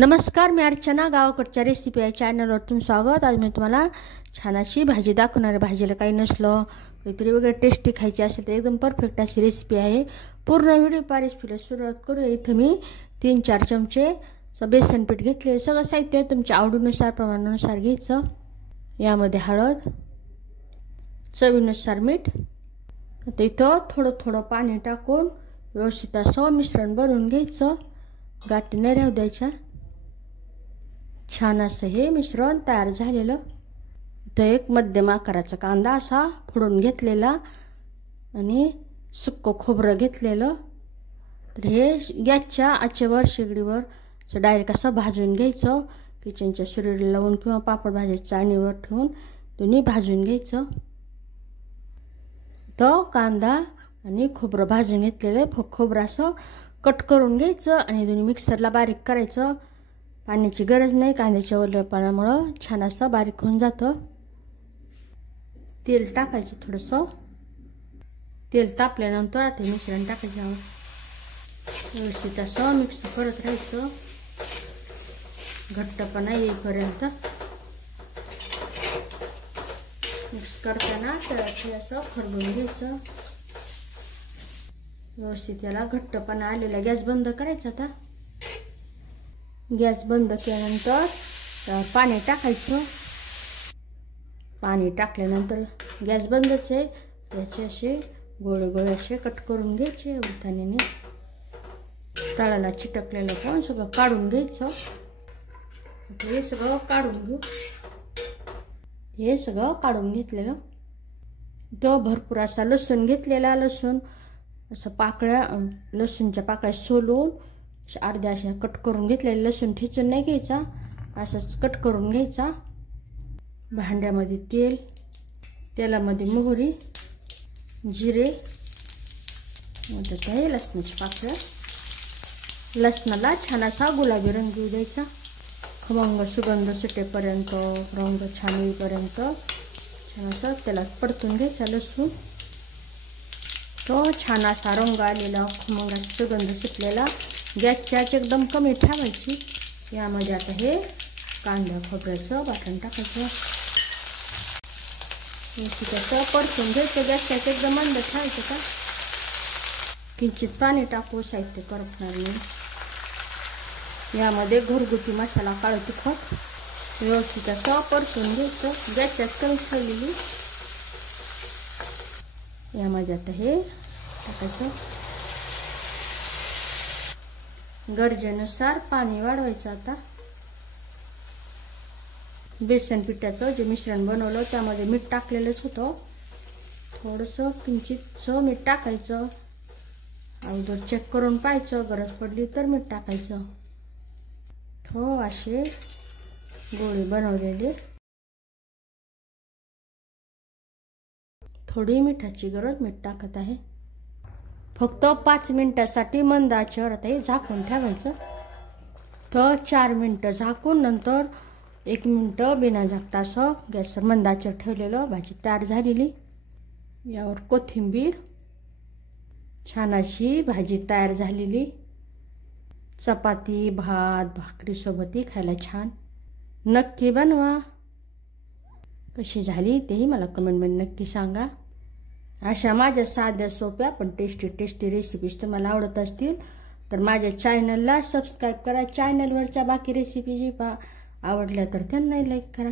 नमस्कार, मी अर्चना. गावाकडच्या रेसिपी या चॅनलवर तुमचं स्वागत. आज मी तुम्हाला छान अशी भाजी दाखवणार आहे. भाजीला काही नसलं, काहीतरी वगैरे टेस्टी खायची असेल तर एकदम परफेक्ट अशी रेसिपी आहे. पूर्ण व्हिडिओ रेसिपीला सुरुवात करूया. इथं मी 3-4 चमचे बेसन पीठ घेतले. सगळं साहित्य तुमच्या आवडीनुसार प्रमाणानुसार घ्यायचं. यामध्ये हळद, चवीनुसार मीठ. आता इथं थोडं थोडं पाणी टाकून व्यवस्थित असं मिश्रण बनवून घ्यायचं. गाठी नाही राहू द्यायच्या. छान असं हे मिश्रण तयार झालेलं. इथं एक मध्यम आकाराचा कांदा असा फोडून घेतलेला आणि सुक्क खोबरं घेतलेलं. तर हे गॅसच्या आचेवर शेगडीवर असं डायरेक्ट असं भाजून घ्यायचं. किचनच्या सुरीला लावून किंवा पापड भाजीच्या चाळणीवर ठेवून दोन्ही भाजून घ्यायचं. तो कांदा आणि खोबरं भाजून घेतलेलं खोबरं असं कट करून घ्यायचं आणि दोन्ही मिक्सरला बारीक करायचं. पाण्याची गरज नाही, कांद्याच्या ओलपणामुळं छान असं बारीक होऊन जातं. तेल टाकायचं थोडंसं. तेल तापल्यानंतर आता मिश्रण टाकायचं. व्यवस्थित असं मिक्स करत राहायचं घट्टपणा येईपर्यंत. मिक्स करताना तर असं खरडून घ्यायचं. व्यवस्थित याला घट्टपणा आलेला. गॅस बंद करायचा. आता गॅस बंद केल्यानंतर पाणी टाकायचं. पाणी टाकल्यानंतर गॅस बंदच आहे. याचे असे गोळे गोळे असे कट करून घ्यायचे. उलथाण्याने तळाला चिटकलेलं पण सगळं काढून घ्यायचं. हे सगळं काढून घेऊ. हे सगळं काढून घेतलेलं. तो भरपूर असा लसूण घेतलेला. लसूण असं पाकळ्या, लसूणच्या पाकळ्या सोलून अर्ध्या अशा कट करून घेतलेले. लसूण ठेचून नाही घ्यायचा, असंच कट करून घ्यायचा. भांड्यामध्ये तेल, तेलामध्ये मोहरी, जिरे, आहे लसणाची पाकळ्या. लसणाला छान असा गुलाबी रंग येऊ द्यायचा. खमंग सुगंध सुटेपर्यंत, रंग छान येईपर्यंत छान असं त्याला परतून घ्यायचा. लसूण तो छान असा रंग आलेला, खमंग असा सुगंध सुटलेला. गॅसची आच एकदम कमी ठेवायची. यामध्ये आता हे कांदा खोबऱ्याचं वाटण टाकायचं. त्याचं परतून घ्यायचं. गॅसची आच एकदम मंद ठेवायचं. का किंचित पाणी टाकू, साहित्य करपणार नाही. यामध्ये घरगुती मसाला, काळं तिखट व्यवस्थित असं परतून घ्यायचं. गॅसची आच कमी ठेवलेली. यामध्ये आता हे टाकायचं. गरजेनुसार पाणी वाढवायचं. आता बेसन पिठाचं जे मिश्रण बनवलं त्यामध्ये मीठ टाकलेलंच होतं. थोडंसं किंचितचं मीठ टाकायचं. अगोदर चेक करून पाहायचं, गरज पडली तर मीठ टाकायचं. असे गोळे बनवलेले. थोडी मिठाची गरज, मीठ टाकत आहे. फक्त 5 मिनिटासाठी मंद आचेवर आता हे झाकून ठेवायचं. तर 4 मिनिटं झाकून नंतर 1 मिनिटं बिना झाकता असं गॅसवर मंद आचेवर ठेवलेलं. भाजी तयार झालेली. यावर कोथिंबीर. छान अशी भाजी तयार झालेली. चपाती, भात, भाकरीसोबतही खायला छान. नक्की बनवा. कशी झाली तेही मला कमेंटमध्ये नक्की सांगा. अशा माझ्या साध्या सोप्या पण टेस्टी रेसिपीज तुम्हाला आवडत असतील तर माझ्या चॅनलला सबस्क्राईब करा. चॅनलवरच्या बाकी रेसिपी जी आवडल्या तर त्यांनाही लाईक करा.